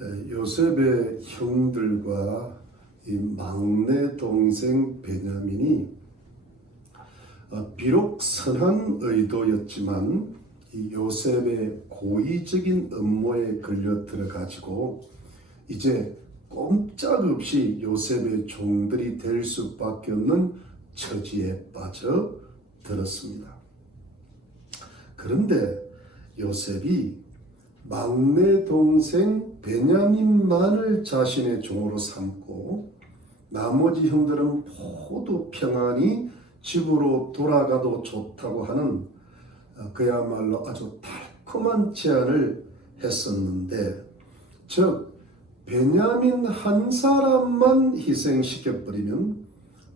요셉의 형들과 이 막내 동생 베냐민이 비록 선한 의도였지만 이 요셉의 고의적인 음모에 걸려 들어가지고 이제 꼼짝없이 요셉의 종들이 될 수밖에 없는 처지에 빠져 들었습니다. 그런데 요셉이 막내 동생 베냐민만을 자신의 종으로 삼고 나머지 형들은 모두 평안히 집으로 돌아가도 좋다고 하는 그야말로 아주 달콤한 제안을 했었는데, 즉 베냐민 한 사람만 희생시켜버리면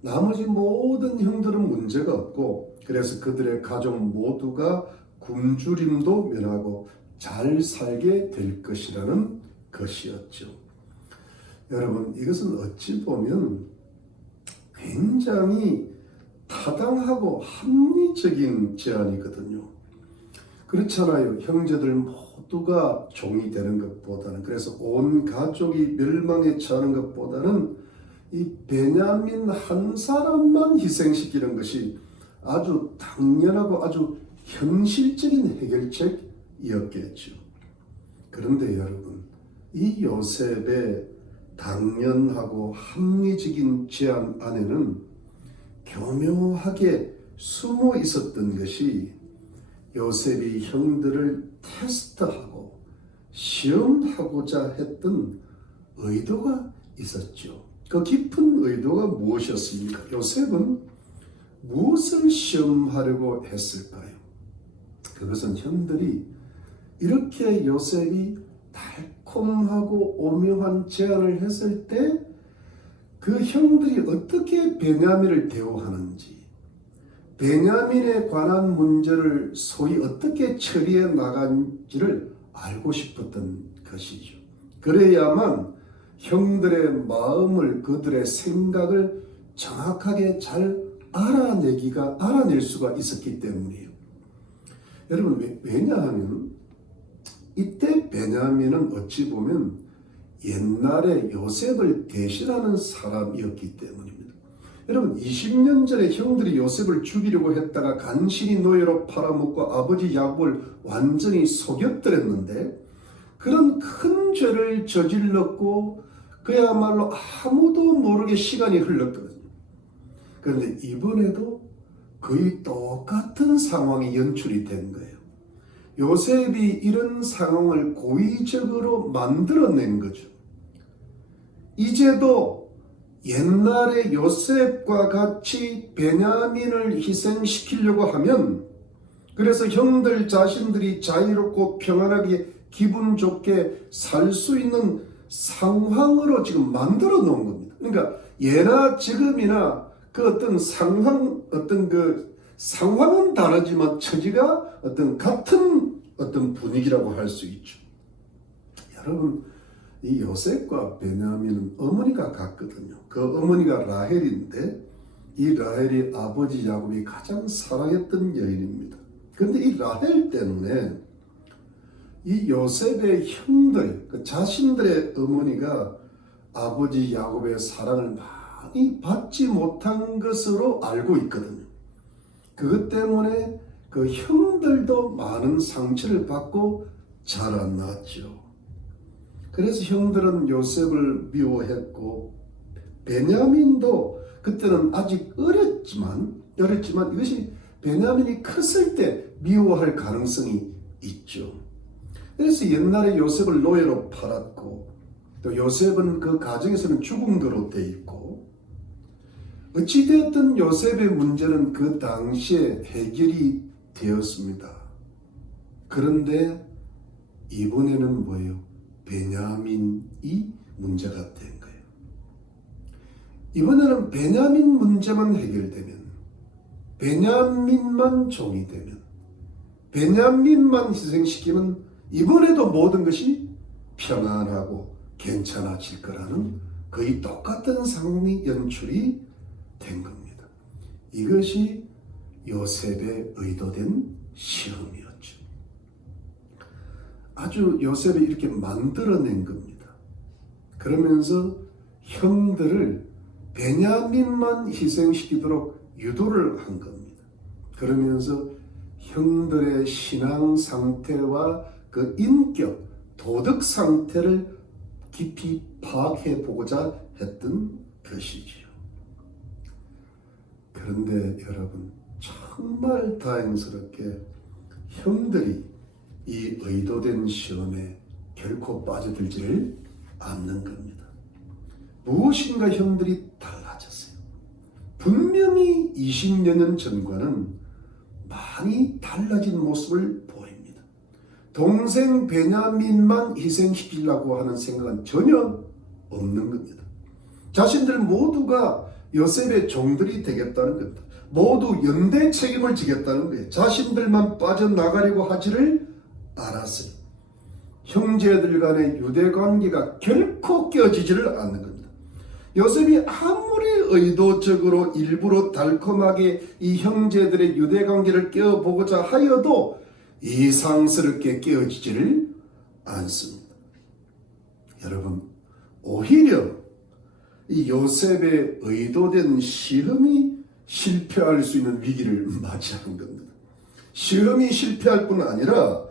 나머지 모든 형들은 문제가 없고, 그래서 그들의 가족 모두가 굶주림도 면하고 잘 살게 될 것이라는 것이었죠. 여러분, 이것은 어찌 보면 굉장히 타당하고 합리적인 제안이거든요. 그렇잖아요. 형제들 모두가 종이 되는 것보다는, 그래서 온 가족이 멸망에 처하는 것보다는 이 베냐민 한 사람만 희생시키는 것이 아주 당연하고 아주 현실적인 해결책이었겠죠. 그런데 여러분, 이 요셉의 당연하고 합리적인 제안 안에는 교묘하게 숨어 있었던 것이 요셉이 형들을 테스트하고 시험하고자 했던 의도가 있었죠. 그 깊은 의도가 무엇이었습니까? 요셉은 무엇을 시험하려고 했을까요? 그것은 형들이 이렇게 요셉이 달콤하고 오묘한 제안을 했을 때 그 형들이 어떻게 베냐민을 대우하는지, 베냐민에 관한 문제를 소위 어떻게 처리해 나간지를 알고 싶었던 것이죠. 그래야만 형들의 마음을, 그들의 생각을 정확하게 잘 알아낼 수가 있었기 때문이에요. 여러분, 왜냐하면 이때 베냐민은 어찌 보면 옛날에 요셉을 대신하는 사람이었기 때문입니다. 여러분, 20년 전에 형들이 요셉을 죽이려고 했다가 간신히 노예로 팔아먹고 아버지 야곱을 완전히 속였더랬는데, 그런 큰 죄를 저질렀고 그야말로 아무도 모르게 시간이 흘렀거든요. 그런데 이번에도 거의 똑같은 상황이 연출이 된 거예요. 요셉이 이런 상황을 고의적으로 만들어낸 거죠. 이제도 옛날에 요셉과 같이 베냐민을 희생시키려고 하면, 그래서 형들 자신들이 자유롭고 평안하게 기분 좋게 살 수 있는 상황으로 지금 만들어 놓은 겁니다. 그러니까 예나 지금이나 그 어떤 상황은 다르지만 처지가 같은 분위기라고 할 수 있죠. 여러분, 이 요셉과 베냐민은 어머니가 같거든요. 그 어머니가 라헬인데, 이 라헬이 아버지 야곱이 가장 사랑했던 여인입니다. 그런데 이 라헬 때문에 이 요셉의 형들, 자신들의 어머니가 아버지 야곱의 사랑을 많이 받지 못한 것으로 알고 있거든요. 그것 때문에 그 형들도 많은 상처를 받고 자라났죠. 그래서 형들은 요셉을 미워했고, 베냐민도 그때는 아직 어렸지만 이것이 베냐민이 컸을 때 미워할 가능성이 있죠. 그래서 옛날에 요셉을 노예로 팔았고, 또 요셉은 그 가정에서는 죽은 거로 돼 있고, 어찌되었든 요셉의 문제는 그 당시에 해결이 되었습니다. 그런데 이번에는 뭐예요? 베냐민이 문제가 된 거예요. 이번에는 베냐민 문제만 해결되면, 베냐민만 종이 되면, 베냐민만 희생시키면 이번에도 모든 것이 평안하고 괜찮아질 거라는 거의 똑같은 상황이 연출이 된 겁니다. 이것이 요셉의 의도된 시험이었죠. 아주 요셉이 이렇게 만들어낸 겁니다. 그러면서 형들을 베냐민만 희생시키도록 유도를 한 겁니다. 그러면서 형들의 신앙 상태와 그 인격, 도덕 상태를 깊이 파악해 보고자 했던 것이지요. 그런데 여러분, 정말 다행스럽게 형들이 이 의도된 시험에 결코 빠져들지를 않는 겁니다. 무엇인가 형들이 달라졌어요. 분명히 20년 전과는 많이 달라진 모습을 보입니다. 동생 베냐민만 희생시키려고 하는 생각은 전혀 없는 겁니다. 자신들 모두가 요셉의 종들이 되겠다는 겁니다. 모두 연대 책임을 지겠다는 거예요. 자신들만 빠져나가려고 하지를 않았어요. 형제들 간의 유대관계가 결코 깨어지지를 않는 겁니다. 요셉이 아무리 의도적으로 일부러 달콤하게 이 형제들의 유대관계를 깨어보고자 하여도 이상스럽게 깨어지지를 않습니다. 여러분, 오히려 이 요셉의 의도된 시험이 실패할 수 있는 위기를 맞이한 겁니다. 시험이 실패할 뿐 아니라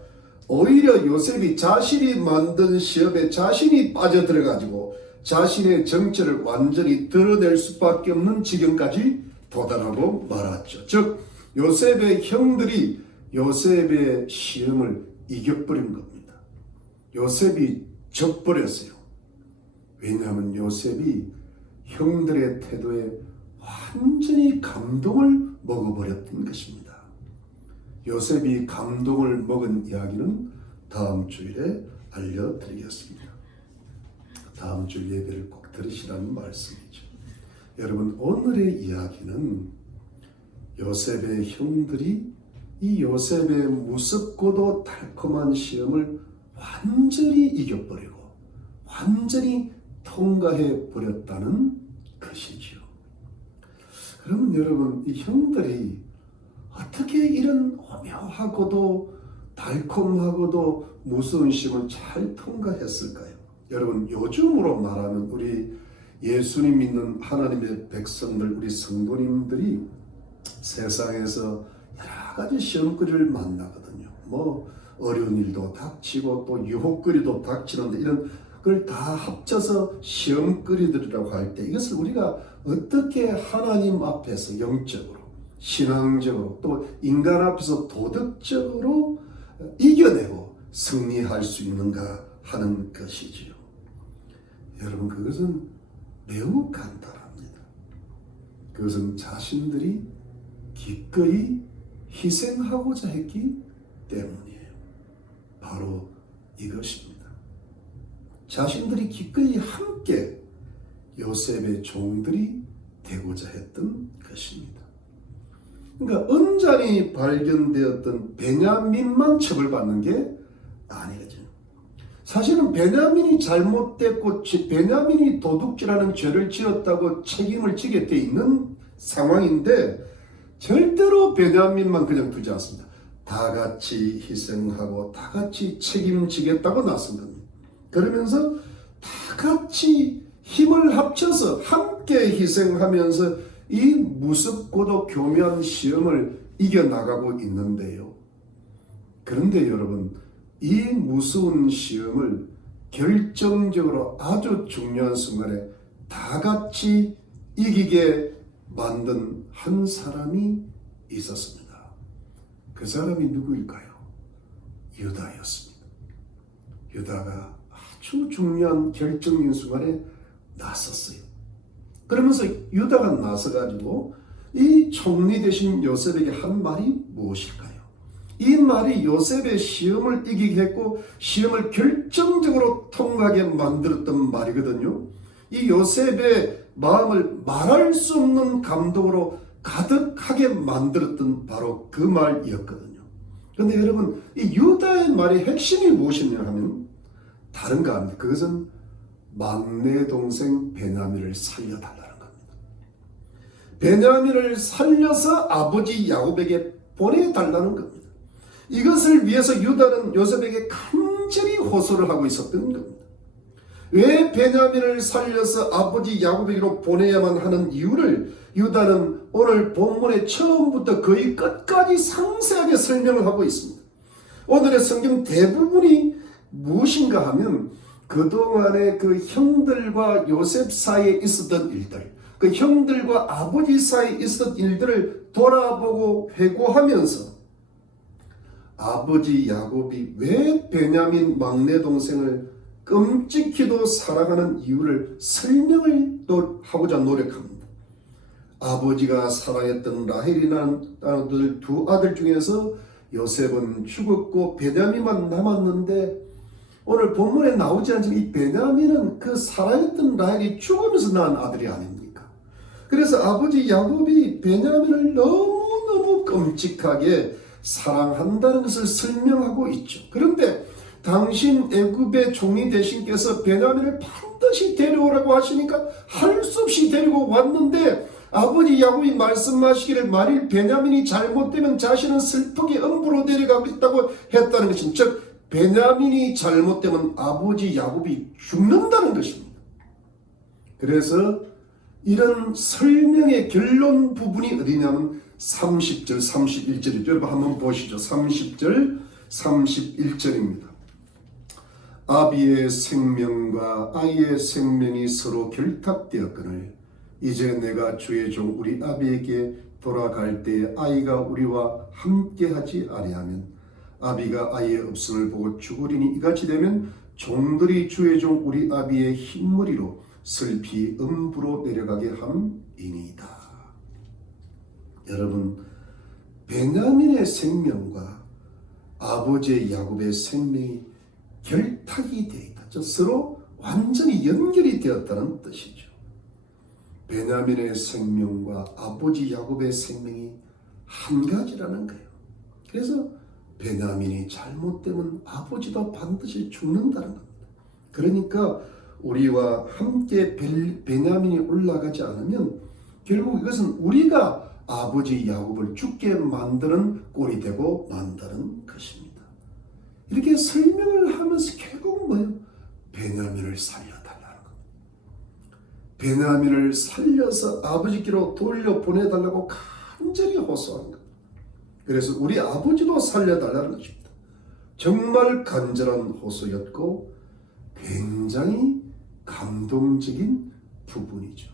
오히려 요셉이 자신이 만든 시험에 자신이 빠져들어가지고 자신의 정체를 완전히 드러낼 수밖에 없는 지경까지 도달하고 말았죠. 즉 요셉의 형들이 요셉의 시험을 이겨버린 겁니다. 요셉이 져버렸어요. 왜냐하면 요셉이 형들의 태도에 완전히 감동을 먹어버렸던 것입니다. 요셉이 감동을 먹은 이야기는 다음 주일에 알려드리겠습니다. 다음 주 예배를 꼭 들으시라는 말씀이죠. 여러분, 오늘의 이야기는 요셉의 형들이 이 요셉의 무섭고도 달콤한 시험을 완전히 이겨버리고 완전히 통과해 버렸다는 것이지요. 그러면 여러분, 이 형들이 어떻게 이런 오묘하고도 달콤하고도 무서운 시험을 잘 통과했을까요? 여러분, 요즘으로 말하면 우리 예수님 믿는 하나님의 백성들, 우리 성도님들이 세상에서 여러 가지 시험거리를 만나거든요. 뭐 어려운 일도 닥치고 또 유혹거리도 닥치는데 이런 걸 다 합쳐서 시험거리들이라고 할 때 이것을 우리가 어떻게 하나님 앞에서 영적으로, 신앙적으로 또 인간 앞에서 도덕적으로 이겨내고 승리할 수 있는가 하는 것이지요. 여러분, 그것은 매우 간단합니다. 그것은 자신들이 기꺼이 희생하고자 했기 때문이에요. 바로 이것입니다. 자신들이 기꺼이 함께 요셉의 종들이 되고자 했던 것입니다. 그러니까 언짢이 발견되었던 베냐민만 처벌받는 게 아니거든요. 사실은 베냐민이 잘못됐고 베냐민이 도둑질하는 죄를 지었다고 책임을 지게 돼 있는 상황인데 절대로 베냐민만 그냥 두지 않습니다. 다 같이 희생하고 다 같이 책임지겠다고 나선 겁니다. 그러면서 다 같이 힘을 합쳐서 함께 희생하면서 이 무섭고도 교묘한 시험을 이겨나가고 있는데요. 그런데 여러분, 이 무서운 시험을 결정적으로 아주 중요한 순간에 다 같이 이기게 만든 한 사람이 있었습니다. 그 사람이 누구일까요? 유다였습니다. 유다가 아주 중요한 결정적인 순간에 나섰어요. 그러면서 유다가 나서가지고 이 총리 되신 요셉에게 한 말이 무엇일까요? 이 말이 요셉의 시험을 이기게 했고 시험을 결정적으로 통과하게 만들었던 말이거든요. 이 요셉의 마음을 말할 수 없는 감동으로 가득하게 만들었던 바로 그 말이었거든요. 그런데 여러분, 이 유다의 말의 핵심이 무엇이냐 하면 다른가 합니다. 그것은 막내 동생 베냐민을 살려달라는 겁니다. 베냐민을 살려서 아버지 야곱에게 보내달라는 겁니다. 이것을 위해서 유다는 요셉에게 간절히 호소를 하고 있었던 겁니다. 왜 베냐민을 살려서 아버지 야곱에게로 보내야만 하는 이유를 유다는 오늘 본문의 처음부터 거의 끝까지 상세하게 설명을 하고 있습니다. 오늘의 성경 대부분이 무엇인가 하면 그동안의 그 형들과 요셉 사이에 있었던 일들, 그 형들과 아버지 사이에 있었던 일들을 돌아보고 회고하면서 아버지 야곱이 왜 베냐민 막내 동생을 끔찍히도 사랑하는 이유를 설명을 또 하고자 노력합니다. 아버지가 사랑했던 라헬이라는 두 아들 중에서 요셉은 죽었고 베냐민만 남았는데 오늘 본문에 나오지 않지만 이 베냐민은 그 사랑했던 라헬이 죽으면서 낳은 아들이 아닙니까? 그래서 아버지 야곱이 베냐민을 너무너무 끔찍하게 사랑한다는 것을 설명하고 있죠. 그런데 당신 애굽의 총리 대신께서 베냐민을 반드시 데려오라고 하시니까 할 수 없이 데리고 왔는데 아버지 야곱이 말씀하시기를 만일 베냐민이 잘못되면 자신은 슬프게 음부로 데려가고 있다고 했다는 것은 즉 베냐민이 잘못되면 아버지 야곱이 죽는다는 것입니다. 그래서 이런 설명의 결론 부분이 어디냐면 30절 31절이죠. 여러분 한번 보시죠. 30절 31절입니다. 아비의 생명과 아이의 생명이 서로 결탁되었거늘 이제 내가 주의 종 우리 아비에게 돌아갈 때에 아이가 우리와 함께하지 아니하면 아비가 아이의 없음을 보고 죽으리니 이같이 되면 종들이 주의 종 우리 아비의 흰머리로 슬피 음부로 내려가게 함이니이다. 여러분, 베냐민의 생명과 아버지의 야곱의 생명이 결탁이 되어 있다. 즉 서로 완전히 연결이 되었다는 뜻이죠. 베냐민의 생명과 아버지 야곱의 생명이 한 가지라는 거예요. 그래서 베냐민이 잘못되면 아버지도 반드시 죽는다는 겁니다. 그러니까 우리와 함께 베냐민이 올라가지 않으면 결국 이것은 우리가 아버지 야곱을 죽게 만드는 꼴이 되고 만다는 것입니다. 이렇게 설명을 하면서 결국은 뭐예요? 베냐민을 살려달라는 겁니다. 베냐민을 살려서 아버지께로 돌려보내달라고 간절히 호소하는 겁니다. 그래서 우리 아버지도 살려달라는 것입니다. 정말 간절한 호소였고 굉장히 감동적인 부분이죠.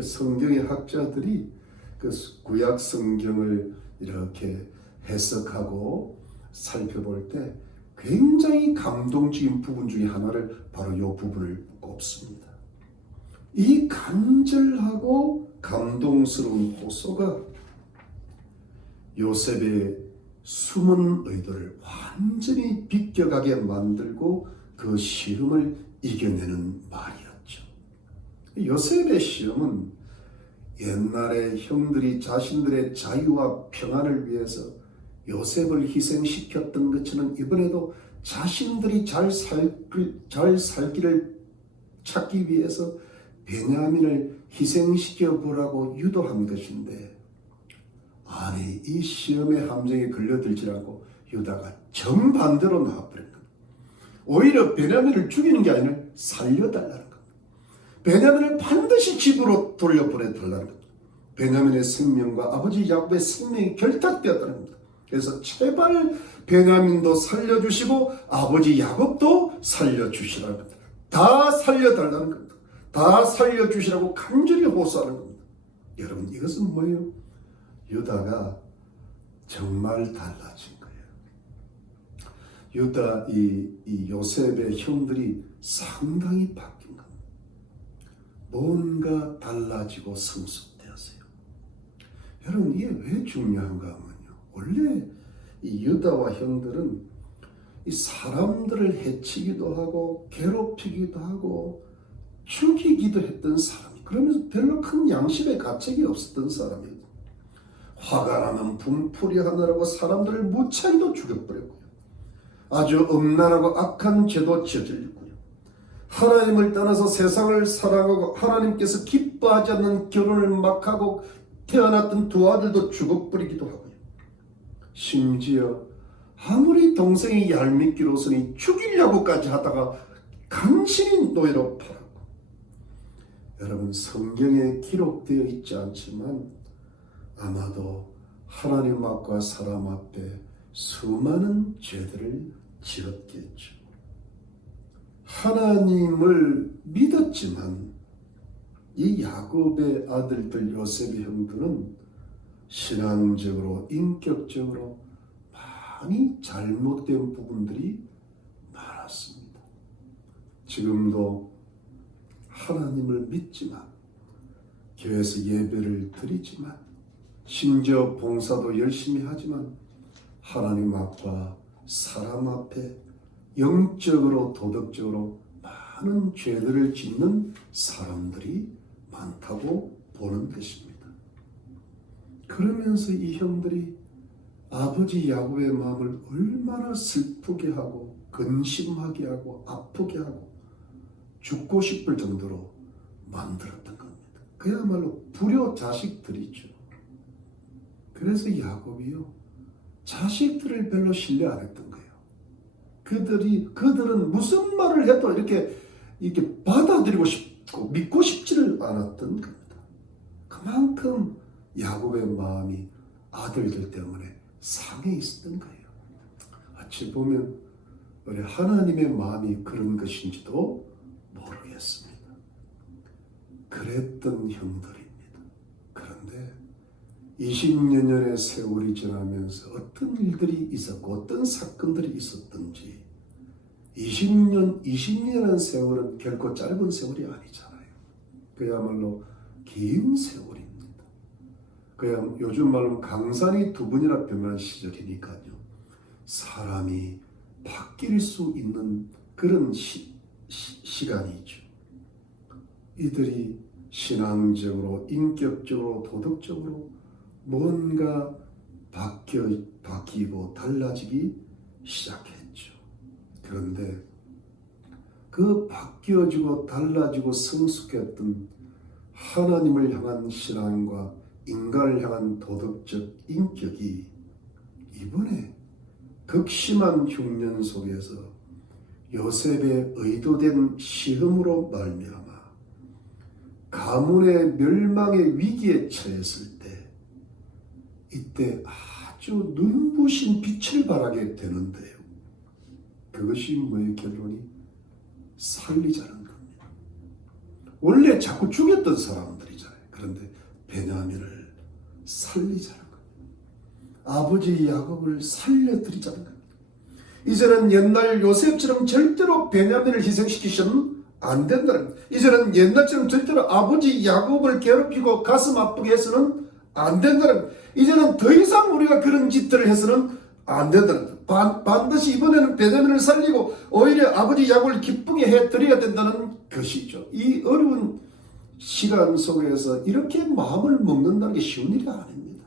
성경의 학자들이 그 구약 성경을 이렇게 해석하고 살펴볼 때 굉장히 감동적인 부분 중에 하나를 바로 이 부분을 꼽습니다. 이 간절하고 감동스러운 호소가 요셉의 숨은 의도를 완전히 비껴가게 만들고 그 시험을 이겨내는 말이었죠. 요셉의 시험은 옛날에 형들이 자신들의 자유와 평안을 위해서 요셉을 희생시켰던 것처럼 이번에도 자신들이 잘 살기를 찾기 위해서 베냐민을 희생시켜 보라고 유도한 것인데 아니 이 시험의 함정에 걸려들지 않고 유다가 정반대로 나와버린 겁니다. 오히려 베냐민을 죽이는 게 아니라 살려달라는 겁니다. 베냐민을 반드시 집으로 돌려보내달라는 겁니다. 베냐민의 생명과 아버지 야곱의 생명이 결탁되었다는 겁니다. 그래서 제발 베냐민도 살려주시고 아버지 야곱도 살려주시라는 겁니다. 다 살려달라는 겁니다. 다 살려주시라고 간절히 호소하는 겁니다. 여러분 이것은 뭐예요? 유다가 정말 달라진 거예요. 유다 이 요셉의 형들이 상당히 바뀐 겁니다. 뭔가 달라지고 성숙되었어요. 여러분 이게 왜 중요한가 하면요. 원래 이 유다와 형들은 이 사람들을 해치기도 하고 괴롭히기도 하고 죽이기도 했던 사람이 그러면서 별로 큰 양심의 가책이 없었던 사람이에요. 화가 나면 분풀이 하느라고 사람들을 무차히도 죽여버렸고요. 아주 음란하고 악한 죄도 저질렀고요. 하나님을 떠나서 세상을 사랑하고 하나님께서 기뻐하지 않는 결혼을 막 하고 태어났던 두 아들도 죽어버리기도 하고요. 심지어 아무리 동생이 얄밉기로서니 죽이려고까지 하다가 간신히 노예로 팔았고, 여러분 성경에 기록되어 있지 않지만 아마도 하나님 앞과 사람 앞에 수많은 죄들을 지었겠죠. 하나님을 믿었지만 이 야곱의 아들들 요셉의 형들은 신앙적으로 인격적으로 많이 잘못된 부분들이 많았습니다. 지금도 하나님을 믿지만 교회에서 예배를 드리지만 심지어 봉사도 열심히 하지만 하나님 앞과 사람 앞에 영적으로 도덕적으로 많은 죄들을 짓는 사람들이 많다고 보는 것입니다. 그러면서 이 형들이 아버지 야곱의 마음을 얼마나 슬프게 하고 근심하게 하고 아프게 하고 죽고 싶을 정도로 만들었던 겁니다. 그야말로 불효 자식들이죠. 그래서 야곱이요, 자식들을 별로 신뢰 안 했던 거예요. 그들은 무슨 말을 해도 이렇게 받아들이고 싶고 믿고 싶지를 않았던 겁니다. 그만큼 야곱의 마음이 아들들 때문에 상해 있었던 거예요. 어찌 보면 우리 하나님의 마음이 그런 것인지도 모르겠습니다. 그랬던 형들입니다. 그런데 20여 년의 세월이 지나면서 어떤 일들이 있었고 어떤 사건들이 있었던지 20년이라는 세월은 결코 짧은 세월이 아니잖아요. 그야말로 긴 세월입니다. 그냥 요즘 말로 강산이 두 번이나 변한 시절이니까요. 사람이 바뀔 수 있는 그런 시간이죠. 이들이 신앙적으로, 인격적으로, 도덕적으로 뭔가 바뀌고 달라지기 시작했죠. 그런데 그 바뀌어지고 달라지고 성숙했던 하나님을 향한 신앙과 인간을 향한 도덕적 인격이 이번에 극심한 흉년 속에서 요셉의 의도된 시험으로 말미암아 가문의 멸망의 위기에 처했을 때 이때 아주 눈부신 빛을 발하게 되는데요. 그것이 뭐의 결론이? 살리자는 겁니다. 원래 자꾸 죽였던 사람들이잖아요. 그런데 베냐민을 살리자는 겁니다. 아버지 야곱을 살려드리자는 겁니다. 이제는 옛날 요셉처럼 절대로 베냐민을 희생시키시면 안 된다는 겁니다. 이제는 옛날처럼 절대로 아버지 야곱을 괴롭히고 가슴 아프게 해서는 안 된다는 겁니다. 이제는 더 이상 우리가 그런 짓들을 해서는 안 된다는 겁니다. 반드시 이번에는 베냐민을 살리고 오히려 아버지 야곱을 기쁘게 해드려야 된다는 것이죠. 이 어려운 시간 속에서 이렇게 마음을 먹는다는 게 쉬운 일이 아닙니다.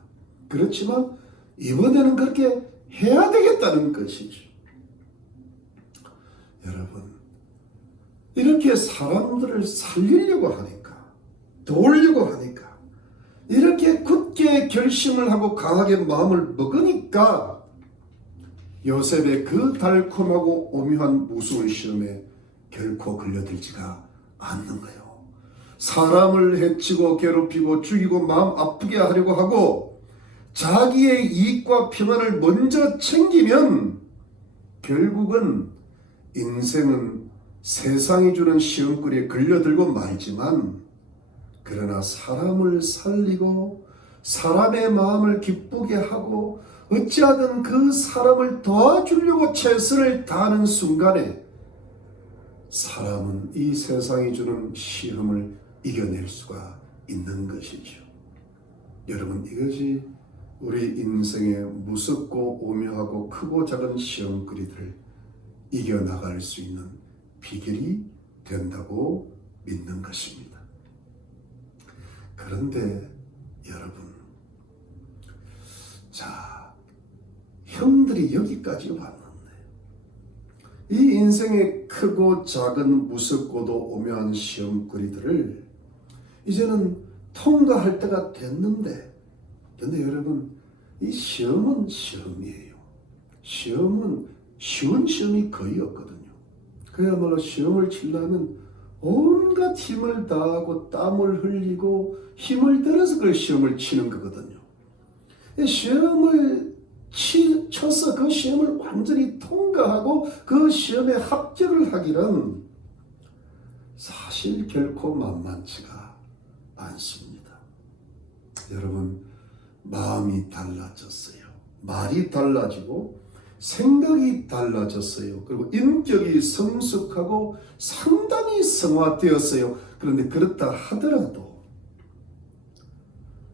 그렇지만 이번에는 그렇게 해야 되겠다는 것이죠. 여러분, 이렇게 사람들을 살리려고 하니까, 도우려고 하니까, 이렇게 굳게 결심을 하고 강하게 마음을 먹으니까 요셉의 그 달콤하고 오묘한 무서운 시험에 결코 걸려들지가 않는 거예요. 사람을 해치고 괴롭히고 죽이고 마음 아프게 하려고 하고 자기의 이익과 평안을 먼저 챙기면 결국은 인생은 세상이 주는 시험거리에 걸려들고 말지만, 그러나 사람을 살리고 사람의 마음을 기쁘게 하고 어찌하든 그 사람을 도와주려고 최선을 다하는 순간에 사람은 이 세상이 주는 시험을 이겨낼 수가 있는 것이죠. 여러분, 이것이 우리 인생의 무섭고 오묘하고 크고 작은 시험거리들을 이겨나갈 수 있는 비결이 된다고 믿는 것입니다. 그런데 여러분, 자, 형들이 여기까지 왔는데 이 인생의 크고 작은 무섭고도 오묘한 시험거리들을 이제는 통과할 때가 됐는데, 근데 여러분, 이 시험은 시험이에요. 시험은 쉬운 시험이 거의 없거든요. 그야말로 시험을 치려면 온갖 힘을 다하고 땀을 흘리고 힘을 들여서 그 시험을 치는 거거든요. 시험을 쳐서 그 시험을 완전히 통과하고 그 시험에 합격을 하기는 사실 결코 만만치가 않습니다. 여러분, 마음이 달라졌어요. 말이 달라지고 생각이 달라졌어요. 그리고 인격이 성숙하고 상당히 성화되었어요. 그런데 그렇다 하더라도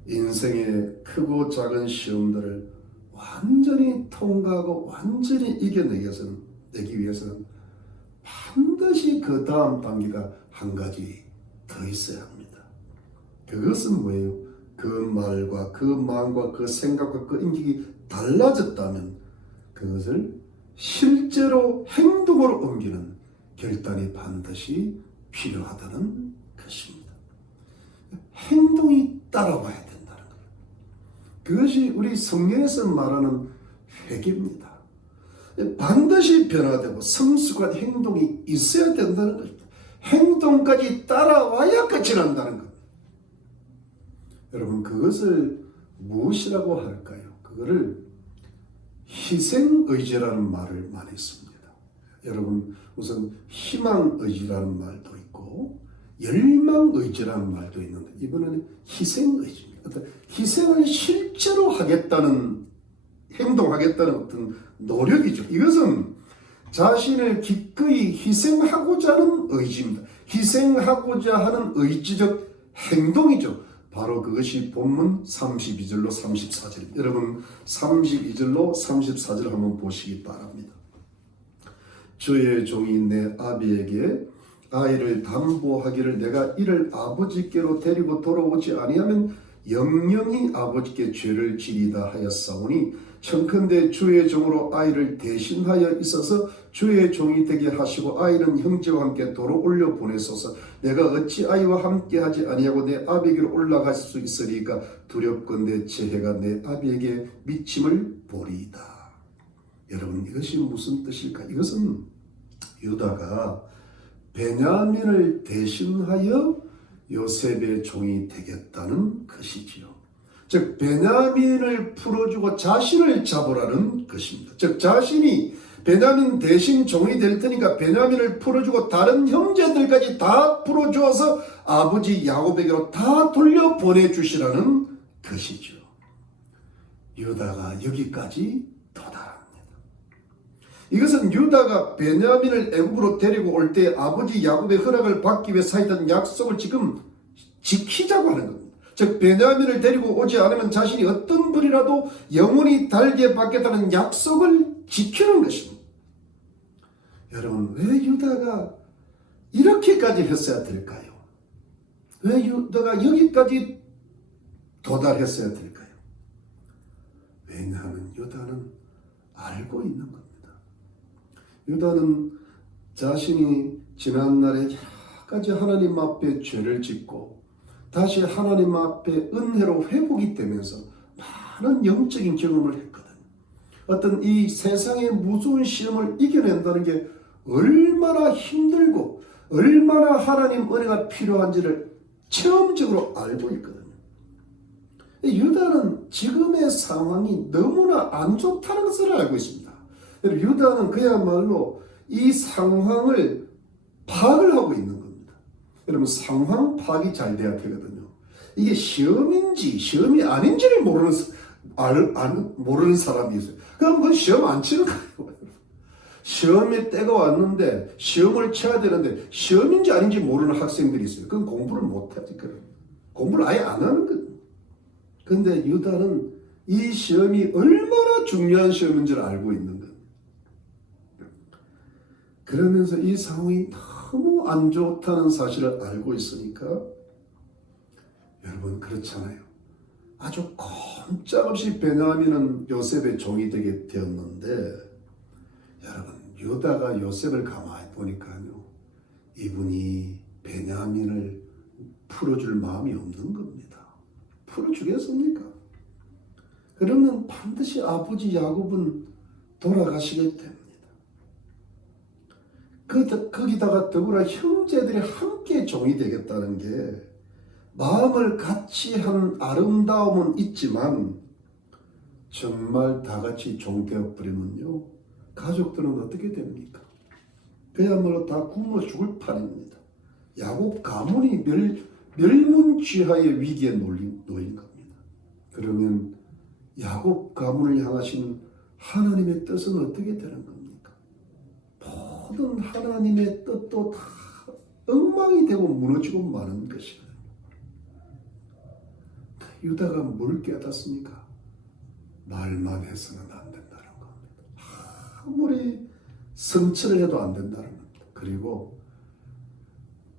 인생의 크고 작은 시험들을 완전히 통과하고 완전히 이겨내기 위해서는 반드시 그 다음 단계가 한 가지 더 있어야 합니다. 그것은 뭐예요? 그 말과 그 마음과 그 생각과 그 인격이 달라졌다면 그것을 실제로 행동으로 옮기는 결단이 반드시 필요하다는 것입니다. 행동이 따라와야 된다는 것. 그것이 우리 성경에서 말하는 회개입니다. 반드시 변화되고 성숙한 행동이 있어야 된다는 것입니다. 행동까지 따라와야 끝이 난다는 것. 여러분, 그것을 무엇이라고 할까요? 그거를 희생의지라는 말을 많이 씁니다. 여러분, 우선 희망의지라는 말도 있고 열망의지라는 말도 있는데 이번에는 희생의지입니다. 어떤 희생을 실제로 하겠다는, 행동하겠다는 어떤 노력이죠. 이것은 자신을 기꺼이 희생하고자 하는 의지입니다. 희생하고자 하는 의지적 행동이죠. 바로 그것이 본문 32절로 34절. 여러분 32절로 34절 한번 보시기 바랍니다. 주의 종이 내 아비에게 아이를 담보하기를 내가 이를 아버지께로 데리고 돌아오지 아니하면 영영이 아버지께 죄를 지리다 하였사오니 청컨대 주의 종으로 아이를 대신하여 있어서 주의 종이 되게 하시고 아이는 형제와 함께 도로 올려 보내소서. 내가 어찌 아이와 함께 하지 아니하고 내 아비에게로 올라갈 수 있으리까 두렵건대 제 해가 내 아비에게 미침을 보리이다. 여러분, 이것이 무슨 뜻일까? 이것은 유다가 베냐민을 대신하여 요셉의 종이 되겠다는 것이지요. 즉 베냐민을 풀어주고 자신을 잡으라는 것입니다. 즉 자신이 베냐민 대신 종이 될 테니까 베냐민을 풀어주고 다른 형제들까지 다 풀어주어서 아버지 야곱에게로 다 돌려보내주시라는 것이죠. 유다가 여기까지 도달합니다. 이것은 유다가 베냐민을 애굽으로 데리고 올 때 아버지 야곱의 허락을 받기 위해서 했던 약속을 지금 지키자고 하는 겁니다. 즉 베냐민을 데리고 오지 않으면 자신이 어떤 분이라도 영원히 달게 받겠다는 약속을 지키는 것입니다. 여러분, 왜 유다가 이렇게까지 했어야 될까요? 왜 유다가 여기까지 도달했어야 될까요? 왜냐하면 유다는 알고 있는 겁니다. 유다는 자신이 지난날에 여러 가지 하나님 앞에 죄를 짓고 다시 하나님 앞에 은혜로 회복이 되면서 많은 영적인 경험을 했거든요. 어떤 이 세상의 무서운 시험을 이겨낸다는 게 얼마나 힘들고 얼마나 하나님 은혜가 필요한지를 체험적으로 알고 있거든요. 유다는 지금의 상황이 너무나 안 좋다는 것을 알고 있습니다. 유다는 그야말로 이 상황을 파악을 하고 있는 겁니다. 여러분, 상황 파악이 잘 돼야 되거든요. 이게 시험인지 시험이 아닌지를 모르는 사람이 있어요. 그럼 그 시험 안 치는 거예요. 시험의 때가 왔는데 시험을 쳐야 되는데 시험인지 아닌지 모르는 학생들이 있어요. 그건 공부를 못하지. 공부를 아예 안 하는 거예요. 그런데 유다는 이 시험이 얼마나 중요한 시험인지를 알고 있는 거예요. 그러면서 이 상황이 너무 안 좋다는 사실을 알고 있으니까 여러분, 그렇잖아요. 아주 꼼짝없이 베냐민은 요셉의 종이 되게 되었는데 여러분, 유다가 요셉을 가만히 보니까요, 이분이 베냐민을 풀어줄 마음이 없는 겁니다. 풀어주겠습니까? 그러면 반드시 아버지 야곱은 돌아가시게 됩니다. 거기다가 더불어 형제들이 함께 종이 되겠다는 게 마음을 같이 한 아름다움은 있지만 정말 다 같이 종되어 버리면요, 가족들은 어떻게 됩니까? 그야말로 다 굶어 죽을 판입니다. 야곱 가문이 멸문지하의 위기에 놓인 겁니다. 그러면 야곱 가문을 향하신 하나님의 뜻은 어떻게 되는 겁니까? 모든 하나님의 뜻도 다 엉망이 되고 무너지고 마는 것이거든요. 유다가 뭘 깨닫습니까? 말만 해서는 안 된다는 겁니다. 아무리 성취를 해도 안 된다는 겁니다. 그리고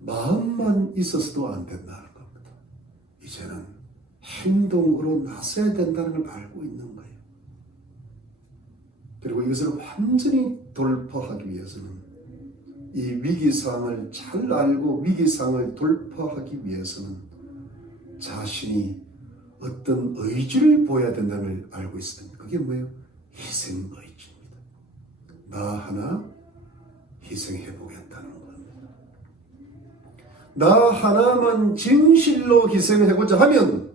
마음만 있어서도 안 된다는 겁니다. 이제는 행동으로 나서야 된다는 걸 알고 있는 거예요. 그리고 이것을 완전히 돌파하기 위해서는 이 위기상을 잘 알고 위기상을 돌파하기 위해서는 자신이 어떤 의지를 보여야 된다는 걸 알고 있습니다. 그게 뭐예요? 희생의지입니다. 나 하나 희생해 보겠다는 겁니다. 나 하나만 진실로 희생하고자 하면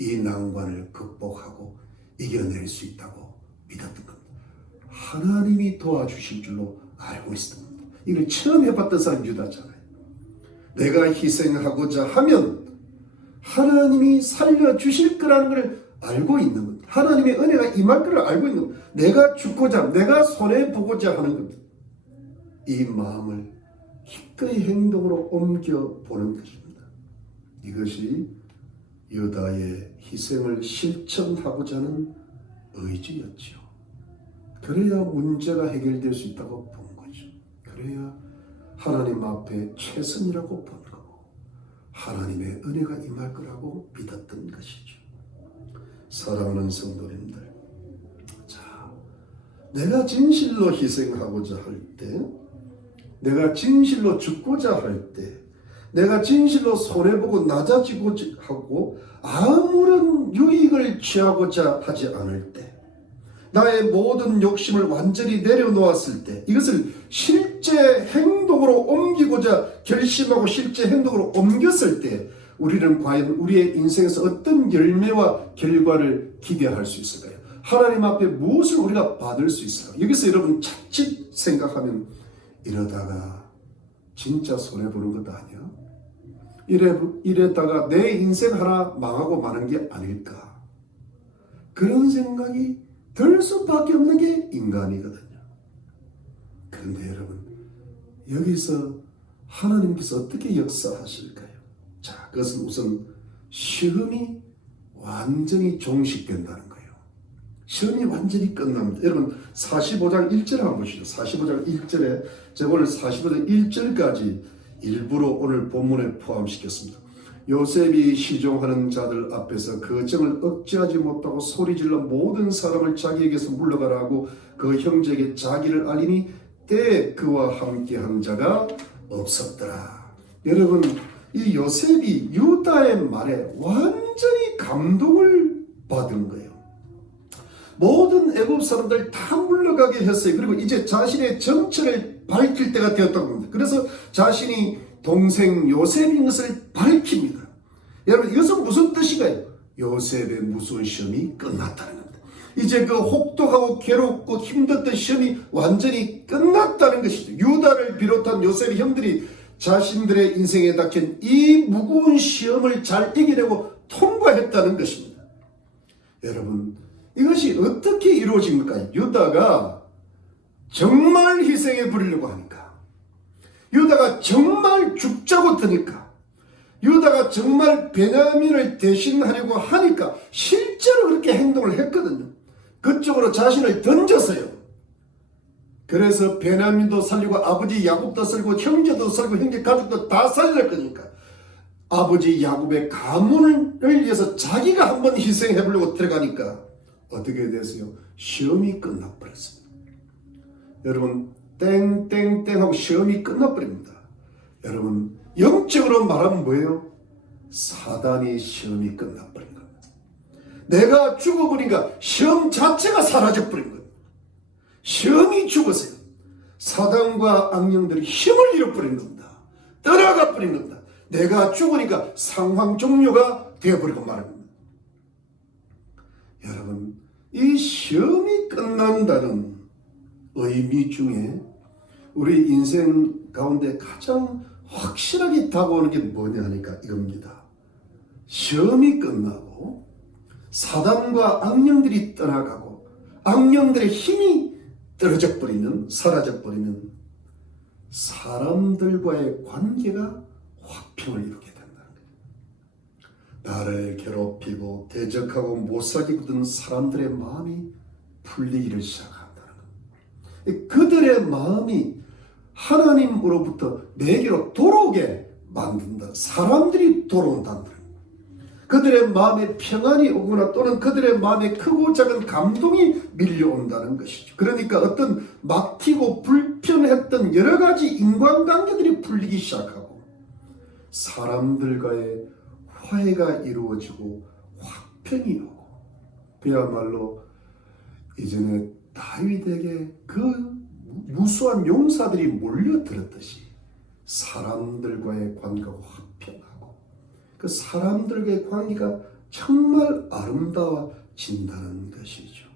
이 난관을 극복하고 이겨낼 수 있다고 믿었던 겁니다. 하나님이 도와주실 줄로 알고 있습니다. 이걸 처음 해봤던 사람이 유다잖아요. 내가 희생하고자 하면 하나님이 살려주실 거라는 걸 알고 있는 겁니다. 하나님의 은혜가 임할 거를 알고 있는 겁니다. 내가 죽고자, 내가 손해보고자 하는 겁니다. 이 마음을 기꺼이 행동으로 옮겨보는 것입니다. 이것이 유다의 희생을 실천하고자 하는 의지였죠. 그래야 문제가 해결될 수 있다고 본 거죠. 그래야 하나님 앞에 최선이라고 본 거고 하나님의 은혜가 임할 거라고 믿었던 것이죠. 사랑하는 성도님들, 자, 내가 진실로 희생하고자 할 때, 내가 진실로 죽고자 할 때, 내가 진실로 손해보고 낮아지고 하고 아무런 유익을 취하고자 하지 않을 때, 나의 모든 욕심을 완전히 내려놓았을 때, 이것을 실제 행동으로 옮기고자 결심하고 실제 행동으로 옮겼을 때 우리는 과연 우리의 인생에서 어떤 열매와 결과를 기대할 수 있을까요? 하나님 앞에 무엇을 우리가 받을 수 있을까요? 여기서 여러분 자칫 생각하면 이러다가 진짜 손해보는 것 아니야? 이랬다가 내 인생 하나 망하고 마는 게 아닐까? 그런 생각이 들 수밖에 없는 게 인간이거든요. 그런데 여러분, 여기서 하나님께서 어떻게 역사하실까요? 자, 그것은 우선 시험이 완전히 종식된다는 거예요. 시험이 완전히 끝납니다. 여러분 45장 1절 한번 보시죠. 45장 1절에 제가 오늘 45장 1절까지 일부러 오늘 본문에 포함시켰습니다. 요셉이 시종하는 자들 앞에서 그 정을 억제하지 못하고 소리질러 모든 사람을 자기에게서 물러가라 하고 그 형제에게 자기를 알리니 때에 그와 함께한 자가 없었더라. 여러분, 이 요셉이 유다의 말에 완전히 감동을 받은 거예요. 모든 애굽 사람들 다 물러가게 했어요. 그리고 이제 자신의 정체를 밝힐 때가 되었다고 합니다. 그래서 자신이 동생 요셉인 것을 밝힙니다. 여러분, 이것은 무슨 뜻인가요? 요셉의 무서운 시험이 끝났다는 겁니다. 이제 그 혹독하고 괴롭고 힘들던 시험이 완전히 끝났다는 것이죠. 유다를 비롯한 요셉의 형들이 자신들의 인생에 닥친 이 무거운 시험을 잘 이겨내고 통과했다는 것입니다. 여러분, 이것이 어떻게 이루어집니까? 유다가 정말 희생해 버리려고 하니까, 유다가 정말 죽자고 드니까, 유다가 정말 베냐민을 대신하려고 하니까 실제로 그렇게 행동을 했거든요. 그쪽으로 자신을 던졌어요. 그래서 베냐민도 살리고 아버지 야곱도 살리고 형제도 살리고 형제 가족도 다 살릴 거니까 아버지 야곱의 가문을 위해서 자기가 한번 희생해 보려고 들어가니까 어떻게 됐어요? 시험이 끝나버렸습니다. 여러분, 땡땡땡 하고 시험이 끝나버립니다. 여러분, 영적으로 말하면 뭐예요? 사단의 시험이 끝나버린 겁니다. 내가 죽어버리니까 시험 자체가 사라져버린 거예요. 시험이 죽었어요. 사단과 악령들이 힘을 잃어버린 겁니다. 떠나가 버린 겁니다. 내가 죽으니까 상황 종료가 되어버리고 말합니다. 여러분, 이 시험이 끝난다는 의미 중에 우리 인생 가운데 가장 확실하게 다가오는 게 뭐냐 하니까 이겁니다. 시험이 끝나고 사단과 악령들이 떠나가고 악령들의 힘이 떨어져 버리면, 사라져 버리면 사람들과의 관계가 화평을 이루게 된다는 거예요. 나를 괴롭히고 대적하고 못살게 사람들의 마음이 풀리기를 시작한다는 거예요. 그들의 마음이 하나님으로부터 내게로 돌아오게 만든다. 사람들이 돌아온다는 거예요. 그들의 마음에 평안이 오거나 또는 그들의 마음에 크고 작은 감동이 밀려온다는 것이죠. 그러니까 어떤 막히고 불편했던 여러 가지 인간관계들이 풀리기 시작하고 사람들과의 화해가 이루어지고 화평이 오고, 그야말로 이전에 다윗에게 그 무수한 용사들이 몰려들었듯이 사람들과의 관계가 화평하고 그 사람들과의 관계가 정말 아름다워진다는 것이죠.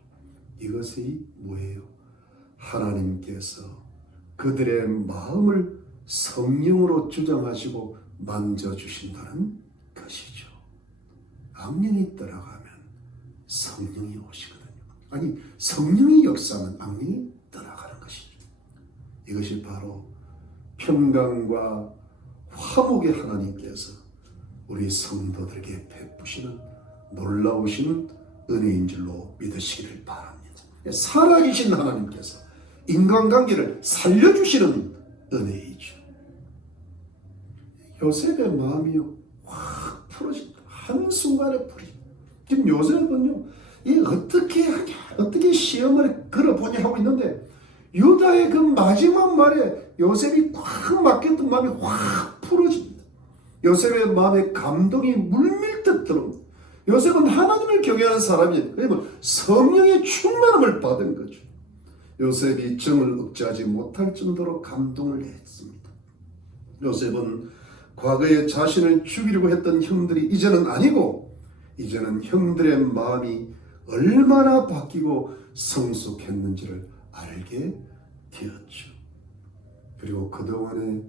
이것이 뭐예요? 하나님께서 그들의 마음을 성령으로 주장하시고 만져주신다는 것이죠. 악령이 떠나가면 성령이 오시거든요. 아니, 성령이 역사하면 악령이 떠나가는 것이죠. 이것이 바로 평강과 화목의 하나님께서 우리 성도들에게 베푸시는 놀라우신 은혜인 줄로 믿으시기를 바랍니다. 살아계신 하나님께서 인간관계를 살려주시는 은혜이죠. 요셉의 마음이 확 풀어진다. 한순간에 풀어진다. 지금 요셉은요, 이 어떻게 하냐, 어떻게 시험을 걸어보냐 하고 있는데 유다의 그 마지막 말에 요셉이 꽉 막혔던 마음이 확 풀어집니다. 요셉의 마음에 감동이 물밀듯 들어옵니다. 요셉은 하나님을 경외하는 사람이에요. 그러면 성령의 충만함을 받은 거죠. 요셉이 정을 억제하지 못할 정도로 감동을 했습니다. 요셉은 과거에 자신을 죽이려고 했던 형들이 이제는 아니고, 이제는 형들의 마음이 얼마나 바뀌고 성숙했는지를 알게 되었죠. 그리고 그동안에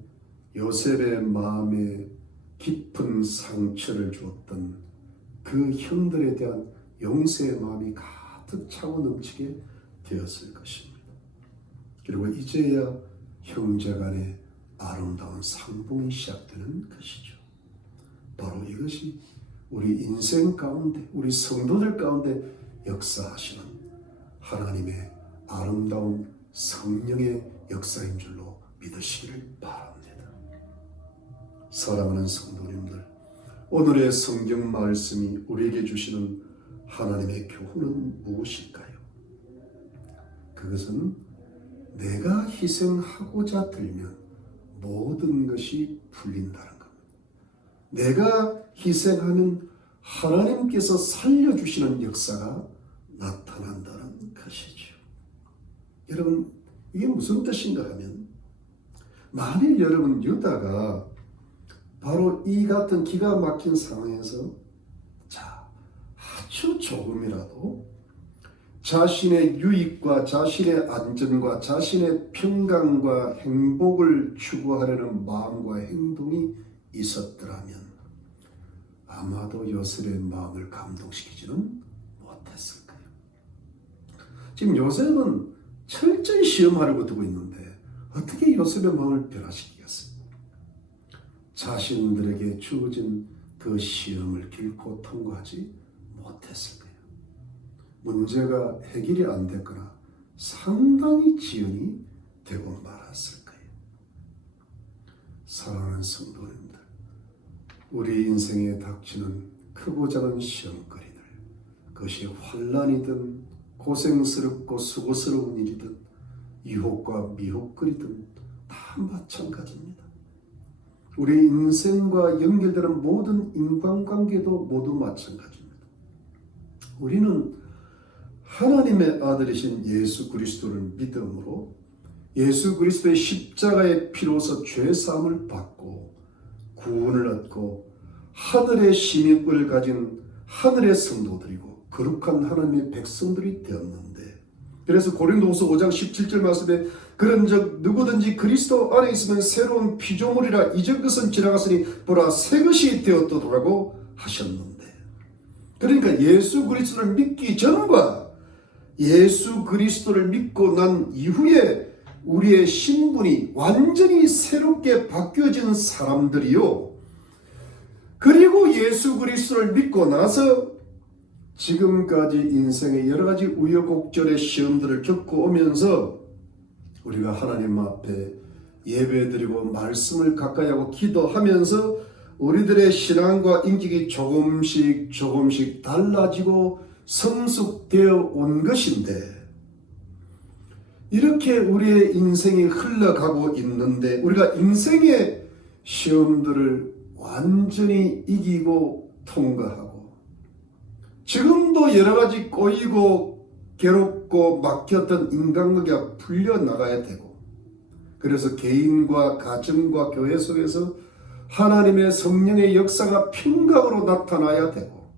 요셉의 마음에 깊은 상처를 주었던 그 형들에 대한 용서의 마음이 가득 차고 넘치게 되었을 것입니다. 그리고 이제야 형제간의 아름다운 상봉이 시작되는 것이죠. 바로 이것이 우리 인생 가운데, 우리 성도들 가운데 역사하시는 하나님의 아름다운 성령의 역사인 줄로 믿으시기를 바랍니다. 사랑하는 성도님들, 오늘의 성경 말씀이 우리에게 주시는 하나님의 교훈은 무엇일까요? 그것은 내가 희생하고자 들면 모든 것이 풀린다는 겁니다. 내가 희생하면 하나님께서 살려주시는 역사가 나타난다는 것이죠. 여러분, 이게 무슨 뜻인가 하면, 만일 여러분 유다가 바로 이 같은 기가 막힌 상황에서 아주 조금이라도 자신의 유익과 자신의 안전과 자신의 평강과 행복을 추구하려는 마음과 행동이 있었더라면 아마도 요셉의 마음을 감동시키지는 못했을 거예요. 지금 요셉은 철저히 시험하려고 두고 있는데 어떻게 요셉의 마음을 변화시키겠어요? 자신들에게 주어진 그 시험을 결코 통과하지 못했을 거예요. 문제가 해결이 안 됐거나 상당히 지연이 되고 말았을 거예요. 사랑하는 성도님들, 우리 인생에 닥치는 크고 작은 시험거리들, 그것이 환난이든 고생스럽고 수고스러운 일이든 유혹과 미혹거리든 다 마찬가지입니다. 우리 인생과 연결되는 모든 인간관계도 모두 마찬가지입니다. 우리는 하나님의 아들이신 예수 그리스도를 믿음으로 예수 그리스도의 십자가의 피로서 죄사함을 받고 구원을 얻고 하늘의 시민권을 가진 하늘의 성도들이고 거룩한 하나님의 백성들이 되었는데, 그래서 고린도후서 5장 17절 말씀에 그런즉 누구든지 그리스도 안에 있으면 새로운 피조물이라 이전 것은 지나갔으니 보라 새 것이 되었더라고 하셨는데, 그러니까 예수 그리스도를 믿기 전과 예수 그리스도를 믿고 난 이후에 우리의 신분이 완전히 새롭게 바뀌어진 사람들이요, 그리고 예수 그리스도를 믿고 나서 지금까지 인생의 여러 가지 우여곡절의 시험들을 겪어오면서 우리가 하나님 앞에 예배드리고 말씀을 가까이 하고 기도하면서 우리들의 신앙과 인격이 조금씩 달라지고 성숙되어 온 것인데, 이렇게 우리의 인생이 흘러가고 있는데 우리가 인생의 시험들을 완전히 이기고 통과하고 지금도 여러 가지 꼬이고 괴롭고 막혔던 인간관계가 풀려나가야 되고, 그래서 개인과 가정과 교회 속에서 하나님의 성령의 역사가 평강으로 나타나야 되고,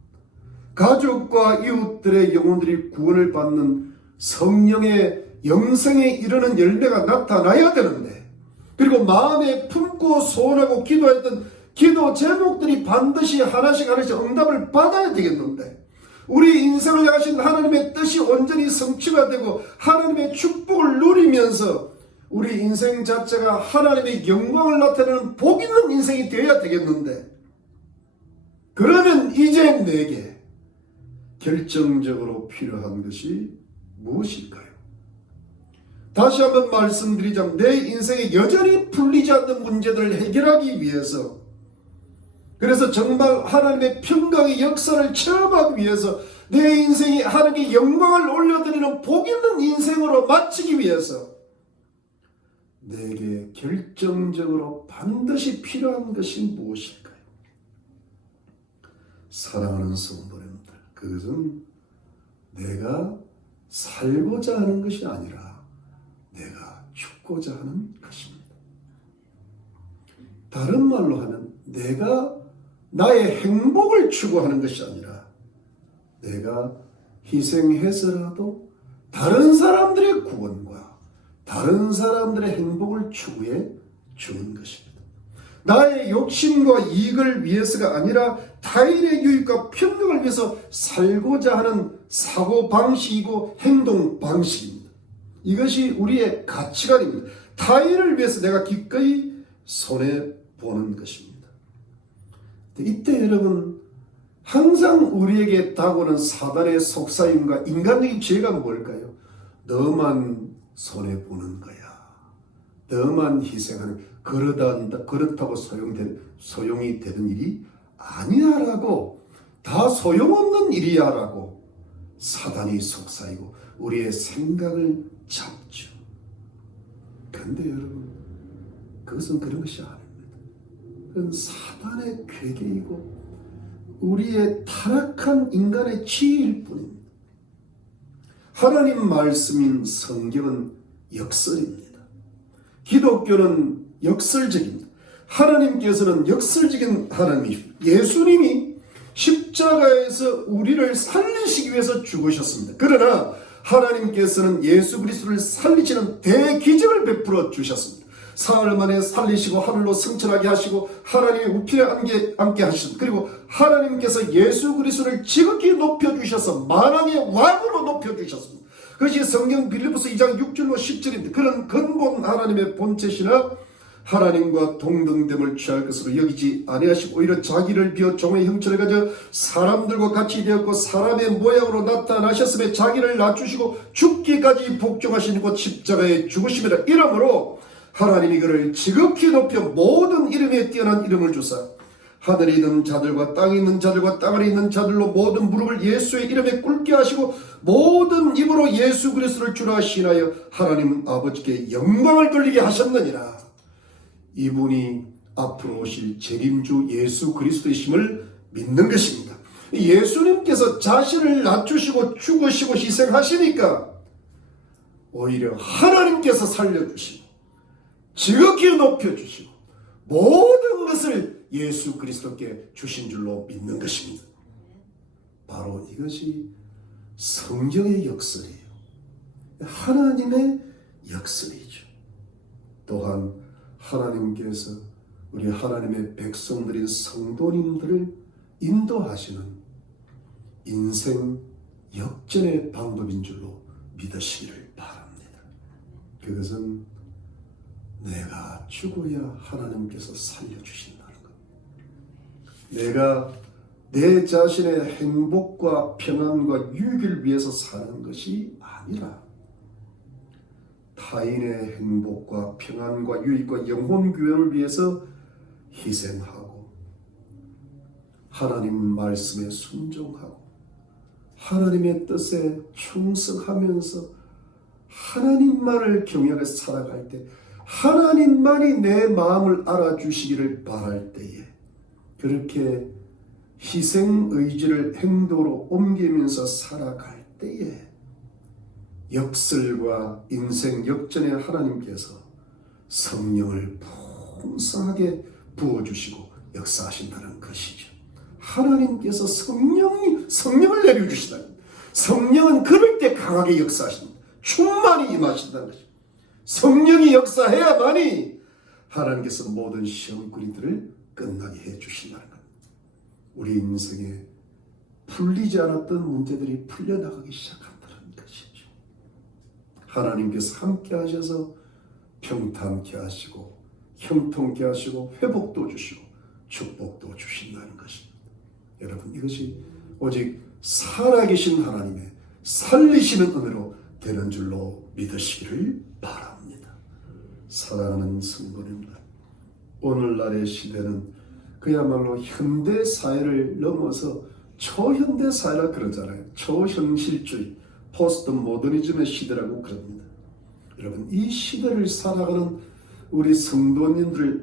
가족과 이웃들의 영혼들이 구원을 받는 성령의 영생에 이르는 열매가 나타나야 되는데, 그리고 마음에 품고 소원하고 기도했던 기도 제목들이 반드시 하나씩 응답을 받아야 되겠는데, 우리 인생을 향하신 하나님의 뜻이 온전히 성취가 되고 하나님의 축복을 누리면서 우리 인생 자체가 하나님의 영광을 나타내는 복 있는 인생이 되어야 되겠는데, 그러면 이제 내게 결정적으로 필요한 것이 무엇일까요? 다시 한번 말씀드리자면 내 인생에 여전히 풀리지 않는 문제들을 해결하기 위해서, 그래서 정말 하나님의 평강의 역사를 체험하기 위해서 내 인생이 하나님께 영광을 올려드리는 복 있는 인생으로 마치기 위해서 내게 결정적으로 반드시 필요한 것이 무엇일까요? 사랑하는 성도님들, 그것은 내가 살고자 하는 것이 아니라 내가 죽고자 하는 것입니다. 다른 말로 하면 내가 나의 행복을 추구하는 것이 아니라 내가 희생해서라도 다른 사람들의 구원과 다른 사람들의 행복을 추구해 주는 것입니다. 나의 욕심과 이익을 위해서가 아니라 타인의 유익과 평등을 위해서 살고자 하는 사고방식이고 행동방식입니다. 이것이 우리의 가치관입니다. 타인을 위해서 내가 기꺼이 손해보는 것입니다. 이때 여러분, 항상 우리에게 다가오는 사단의 속삭임과 인간적인 죄가 뭘까요? 너만 손해보는 거야. 너만 희생하는, 그렇다고 소용이 되는 일이 아니야라고, 다 소용없는 일이야라고 사단이 속삭이고 우리의 생각을 잡죠. 그런데 여러분, 그것은 그런 것이 아닙니다. 그건 사단의 괴계이고 우리의 타락한 인간의 지혜일 뿐입니다. 하나님 말씀인 성경은 역설입니다. 기독교는 역설적입니다. 하나님께서는 역설적인 하나님이십니다. 예수님이 십자가에서 우리를 살리시기 위해서 죽으셨습니다. 그러나 하나님께서는 예수 그리스도를 살리시는 대기적을 베풀어 주셨습니다. 사흘 만에 살리시고 하늘로 승천하게 하시고 하나님의 우편에 앉게 하셨습니다. 그리고 하나님께서 예수 그리스도를 지극히 높여주셔서 만왕의 왕으로 높여주셨습니다. 그것이 성경 빌립보서 2장 6절로 10절입니다. 그런 근본 하나님의 본체시나 하나님과 동등됨을 취할 것으로 여기지 아니하시고 오히려 자기를 비워 종의 형체를 가져 사람들과 같이 되었고 사람의 모양으로 나타나셨음에 자기를 낮추시고 죽기까지 복종하신 곧 십자가에 죽으심이라. 이러므로 하나님이 그를 지극히 높여 모든 이름에 뛰어난 이름을 주사 하늘에 있는 자들과 땅에 있는 자들과 땅 아래 있는 자들로 모든 무릎을 예수의 이름에 꿇게 하시고 모든 입으로 예수 그리스도를 주라 신하여 하나님 아버지께 영광을 돌리게 하셨느니라. 이분이 앞으로 오실 재림주 예수 그리스도이심을 믿는 것입니다. 예수님께서 자신을 낮추시고 죽으시고 희생하시니까 오히려 하나님께서 살려주시고 지극히 높여주시고 모든 것을 예수 그리스도께 주신 줄로 믿는 것입니다. 바로 이것이 성령의 역설이에요. 하나님의 역설이죠. 또한 하나님께서 우리 하나님의 백성들인 성도님들을 인도하시는 인생 역전의 방법인 줄로 믿으시기를 바랍니다. 그것은 내가 죽어야 하나님께서 살려주신다는 것. 내가 내 자신의 행복과 평안과 유익을 위해서 사는 것이 아니라 타인의 행복과 평안과 유익과 영혼 구원을 위해서 희생하고 하나님 말씀에 순종하고 하나님의 뜻에 충성하면서 하나님만을 경외하며 살아갈 때 하나님만이 내 마음을 알아주시기를 바랄 때에 그렇게 희생 의지를 행동으로 옮기면서 살아갈 때에 역설과 인생 역전의 하나님께서 성령을 풍성하게 부어주시고 역사하신다는 것이죠. 하나님께서 성령을 내려주시다. 성령은 그럴 때 강하게 역사하십니다. 충만히 임하신다는 것이죠. 성령이 역사해야만이 하나님께서 모든 시험거리들을 끝나게 해주신다는 것. 우리 인생에 풀리지 않았던 문제들이 풀려나가기 시작한다는 것이죠. 하나님께서 함께 하셔서 평탄케 하시고 형통케 하시고 회복도 주시고 축복도 주신다는 것입니다. 여러분, 이것이 오직 살아계신 하나님의 살리시는 은혜로 되는 줄로 믿으시기를 바랍니다. 사랑하는 성도님들, 오늘날의 시대는 그야말로 현대 사회를 넘어서 초현대 사회라 그러잖아요. 초현실주의, 포스트 모더니즘의 시대라고 그럽니다. 여러분, 이 시대를 살아가는 우리 성도님들의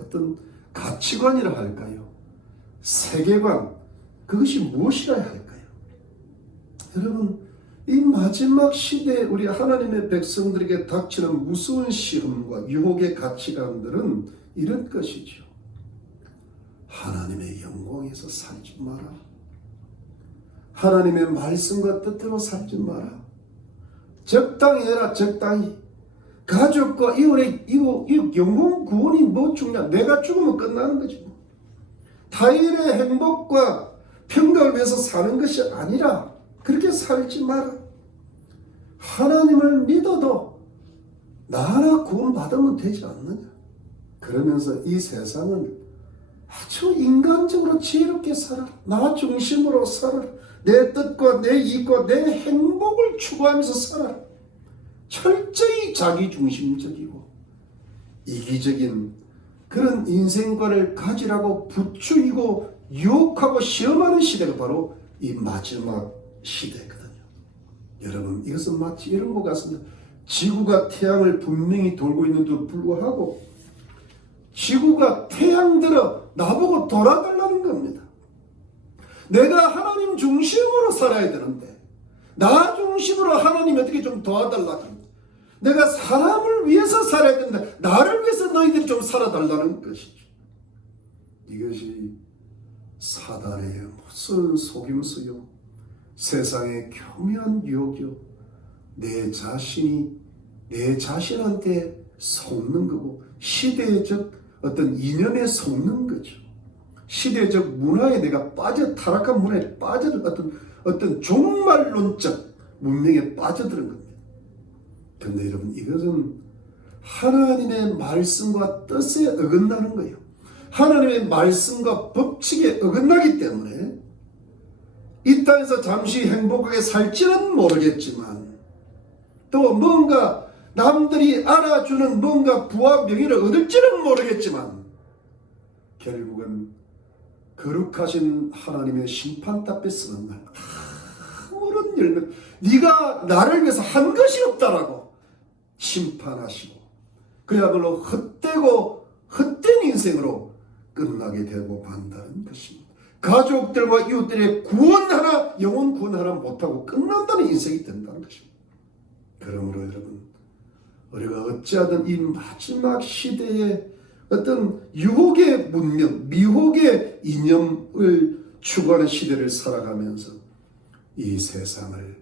어떤 가치관이라 할까요? 세계관, 그것이 무엇이라 할까요? 여러분, 이 마지막 시대에 우리 하나님의 백성들에게 닥치는 무서운 시험과 유혹의 가치관들은 이런 것이죠. 하나님의 영광에서 살지 마라. 하나님의 말씀과 뜻대로 살지 마라. 적당히 해라, 적당히. 가족과 이웃의 영혼 구원이 뭐 중요하냐? 내가 죽으면 끝나는 거지. 타인의 행복과 평강을 위해서 사는 것이 아니라 그렇게 살지 마라. 하나님을 믿어도 나 하나 구원받으면 되지 않느냐. 그러면서 이 세상은 아주 인간적으로 지혜롭게 살아. 나 중심으로 살아. 내 뜻과 내 이익과 내 행복을 추구하면서 살아. 철저히 자기중심적이고 이기적인 그런 인생관을 가지라고 부추기고 유혹하고 시험하는 시대가 바로 이 마지막 시대거든요. 여러분, 이것은 마치 이런 것 같습니다. 지구가 태양을 분명히 돌고 있는데도 불구하고 지구가 태양대로 나보고 돌아달라는 겁니다. 내가 하나님 중심으로 살아야 되는데 나 중심으로 하나님이 어떻게 좀 도와달라고 합니다. 내가 사람을 위해서 살아야 되는데 나를 위해서 너희들이 좀 살아달라는 것이죠. 이것이 사단의 무슨 속임수요, 세상의 교묘한 유혹이요, 내 자신한테 속는 거고 시대적 어떤 이념에 속는 거죠. 시대적 문화에 내가 타락한 문화에 빠져든 어떤 종말론적 문명에 빠져드는 겁니다. 그런데 여러분, 이것은 하나님의 말씀과 뜻에 어긋나는 거예요. 하나님의 말씀과 법칙에 어긋나기 때문에 이 땅에서 잠시 행복하게 살지는 모르겠지만 또 뭔가 남들이 알아주는 뭔가 부와 명예를 얻을지는 모르겠지만 결국은 거룩하신 하나님의 심판 앞에 서는 날 아무런 열매, 네가 나를 위해서 한 것이 없다라고 심판하시고 그야말로 헛된 인생으로 끝나게 되고 만다는 것입니다. 가족들과 이웃들의 영혼 구원 하나 못하고 끝난다는 인생이 된다는 것입니다. 그러므로 여러분, 우리가 어찌하든 이 마지막 시대에 어떤 유혹의 문명, 미혹의 이념을 추구하는 시대를 살아가면서 이 세상을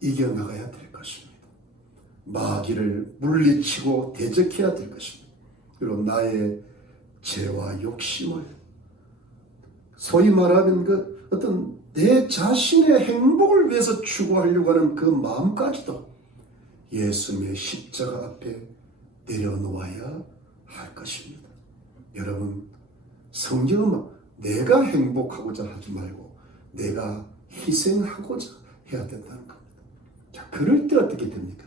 이겨나가야 될 것입니다. 마귀를 물리치고 대적해야 될 것입니다. 그리고 나의 죄와 욕심을, 소위 말하면 그 어떤 내 자신의 행복을 위해서 추구하려고 하는 그 마음까지도 예수님의 십자가 앞에 내려놓아야 할 것입니다. 여러분, 성경은 내가 행복하고자 하지 말고 내가 희생하고자 해야 된다는 겁니다. 자, 그럴 때 어떻게 됩니까?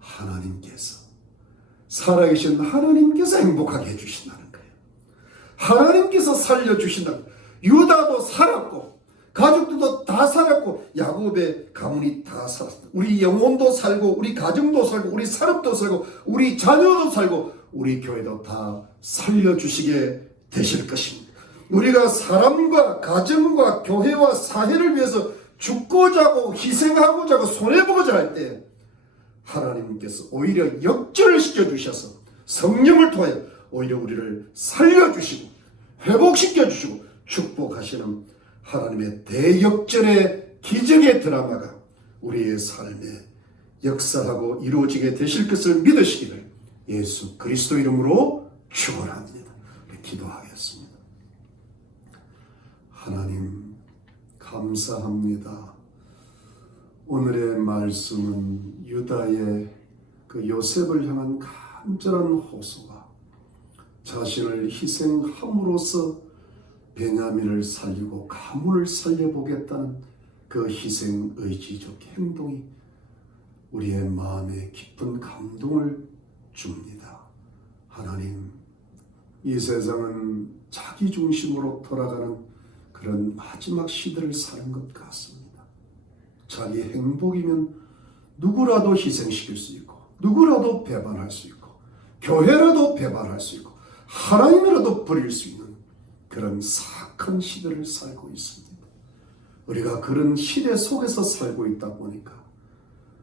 하나님께서, 살아계신 하나님께서 행복하게 해주신다는 거예요. 하나님께서 살려주신다. 유다도 살았고 가족들도 다 살았고 야곱의 가문이 다 살았다. 우리 영혼도 살고 우리 가정도 살고 우리 산업도 살고 우리 자녀도 살고 우리 교회도 다 살려주시게 되실 것입니다. 우리가 사람과 가정과 교회와 사회를 위해서 죽고자 하고 희생하고자 하고 손해보고자 할 때 하나님께서 오히려 역전을 시켜주셔서 성령을 통하여 오히려 우리를 살려주시고 회복시켜주시고 축복하시는 하나님의 대역전의 기적의 드라마가 우리의 삶에 역사하고 이루어지게 되실 것을 믿으시기를 예수 그리스도 이름으로 축원합니다. 기도하겠습니다. 하나님 감사합니다. 오늘의 말씀은 유다의 그 요셉을 향한 간절한 호소가 자신을 희생함으로써 베냐민을 살리고 가문을 살려보겠다는 그 희생 의지적 행동이 우리의 마음에 깊은 감동을 줍니다. 하나님, 이 세상은 자기 중심으로 돌아가는 그런 마지막 시대를 사는 것 같습니다. 자기 행복이면 누구라도 희생시킬 수 있고 누구라도 배반할 수 있고 교회라도 배반할 수 있고 하나님이라도 버릴 수 있는 그런 사악한 시대를 살고 있습니다. 우리가 그런 시대 속에서 살고 있다 보니까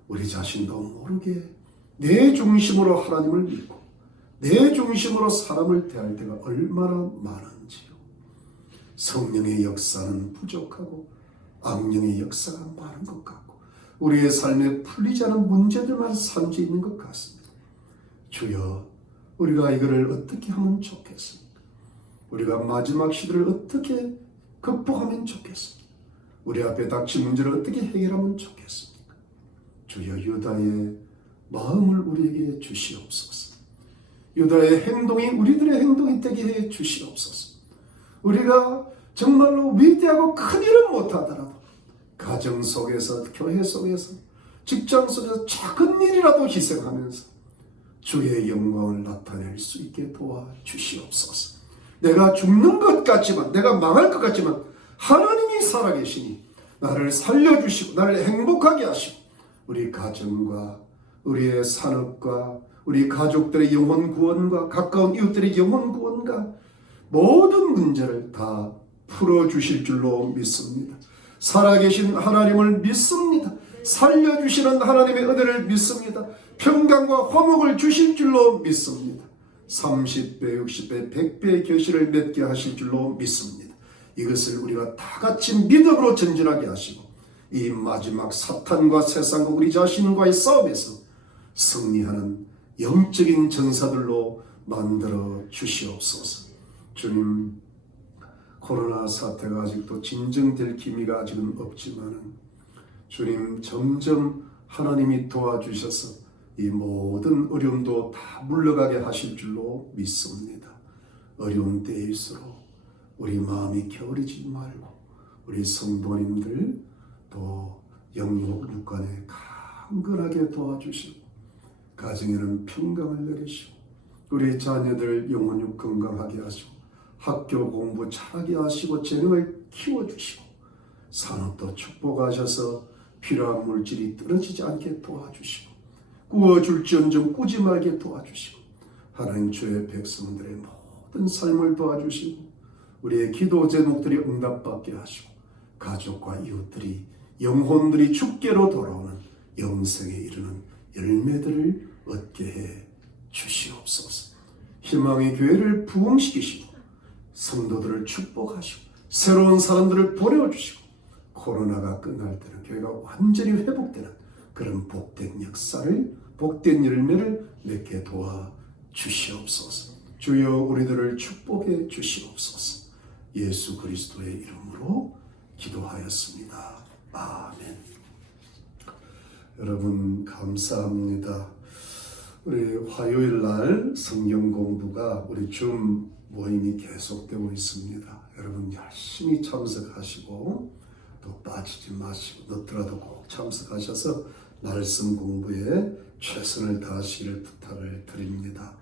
우리 자신도 모르게 내 중심으로 하나님을 믿고 내 중심으로 사람을 대할 때가 얼마나 많은지요. 성령의 역사는 부족하고 악령의 역사가 많은 것 같고 우리의 삶에 풀리지 않은 문제들만 산재 있는 것 같습니다. 주여, 우리가 이거를 어떻게 하면 좋겠습니까? 우리가 마지막 시대를 어떻게 극복하면 좋겠습니까? 우리 앞에 닥친 문제를 어떻게 해결하면 좋겠습니까? 주여, 유다의 마음을 우리에게 주시옵소서. 유다의 행동이 우리들의 행동이 되게 해 주시옵소서. 우리가 정말로 위대하고 큰 일은 못하더라도 가정 속에서, 교회 속에서, 직장 속에서 작은 일이라도 희생하면서 주의 영광을 나타낼 수 있게 도와주시옵소서. 내가 죽는 것 같지만, 내가 망할 것 같지만 하나님이 살아계시니 나를 살려주시고 나를 행복하게 하시고 우리 가정과 우리의 산업과 우리 가족들의 영혼 구원과 가까운 이웃들의 영혼 구원과 모든 문제를 다 풀어주실 줄로 믿습니다. 살아계신 하나님을 믿습니다. 살려주시는 하나님의 은혜를 믿습니다. 평강과 화목을 주실 줄로 믿습니다. 30배, 60배, 100배의 결실을 맺게 하실 줄로 믿습니다. 이것을 우리가 다 같이 믿음으로 전진하게 하시고 이 마지막 사탄과 세상과 우리 자신과의 싸움에서 승리하는 영적인 전사들로 만들어 주시옵소서. 주님, 코로나 사태가 아직도 진정될 기미가 아직은 없지만 주님, 점점 하나님이 도와주셔서 이 모든 어려움도 다 물러가게 하실 줄로 믿습니다. 어려운 때일수록 우리 마음이 게으르지 말고 우리 성도님들 또 영육 육간에 강건하게 도와주시고 가정에는 평강을 내리시고 우리 자녀들 영혼육 건강하게 하시고 학교 공부 잘하게 하시고 재능을 키워주시고 산업도 축복하셔서 필요한 물질이 떨어지지 않게 도와주시고 꾸어줄지언정 꾸지 말게 도와주시고 하나님 주의 백성들의 모든 삶을 도와주시고 우리의 기도 제목들이 응답받게 하시고 가족과 이웃들이 영혼들이 주께로 돌아오는 영생에 이르는 열매들을 얻게 해 주시옵소서. 희망의 교회를 부흥시키시고 성도들을 축복하시고 새로운 사람들을 보내주시고 코로나가 끝날 때는 교회가 완전히 회복되는 그런 복된 역사를, 복된 열매를 맺게 도와 주시옵소서. 주여 우리들을 축복해 주시옵소서. 예수 그리스도의 이름으로 기도하였습니다. 아멘. 여러분 감사합니다. 우리 화요일 날 성경 공부가 우리 줌 모임이 계속되고 있습니다. 여러분 열심히 참석하시고 또 빠지지 마시고 늦더라도 꼭 참석하셔서 말씀 공부에 최선을 다하시기를 부탁을 드립니다.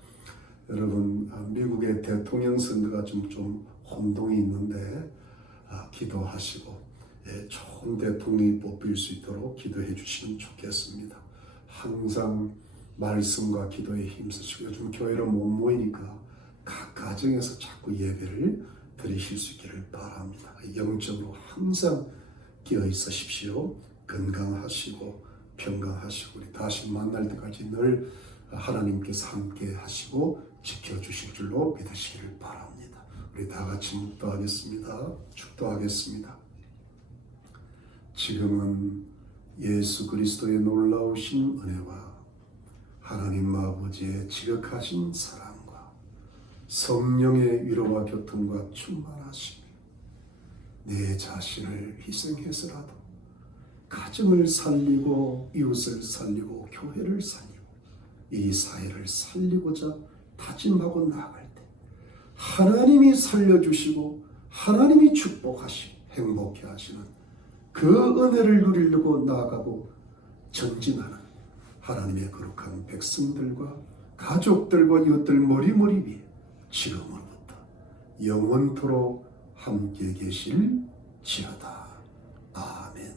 여러분 미국의 대통령 선거가 좀 혼동이 있는데 기도하시고 좋은 대통령이 뽑힐 수 있도록 기도해 주시면 좋겠습니다. 항상 말씀과 기도에 힘쓰시고 요즘 교회로 못 모이니까 각 가정에서 자꾸 예배를 드리실 수 있기를 바랍니다. 영적으로 항상 끼어 있으십시오. 건강하시고 평강하시고 우리 다시 만날 때까지 늘 하나님께서 함께 하시고 지켜주실 줄로 믿으시기를 바랍니다. 우리 다 같이 묵도하겠습니다. 축도하겠습니다. 지금은 예수 그리스도의 놀라우신 은혜와 하나님 아버지의 지극하신 사랑과 성령의 위로와 교통과 충만하심을 내 자신을 희생해서라도 가정을 살리고 이웃을 살리고 교회를 살리고 이 사회를 살리고자 다짐하고 나아갈 때 하나님이 살려주시고 하나님이 축복하시고 행복해 하시는 그 은혜를 누리려고 나아가고 전진하는 하나님의 거룩한 백성들과 가족들과 이웃들 머리머리 위에 지금으로부터 영원토록 함께 계실지어다. 아멘.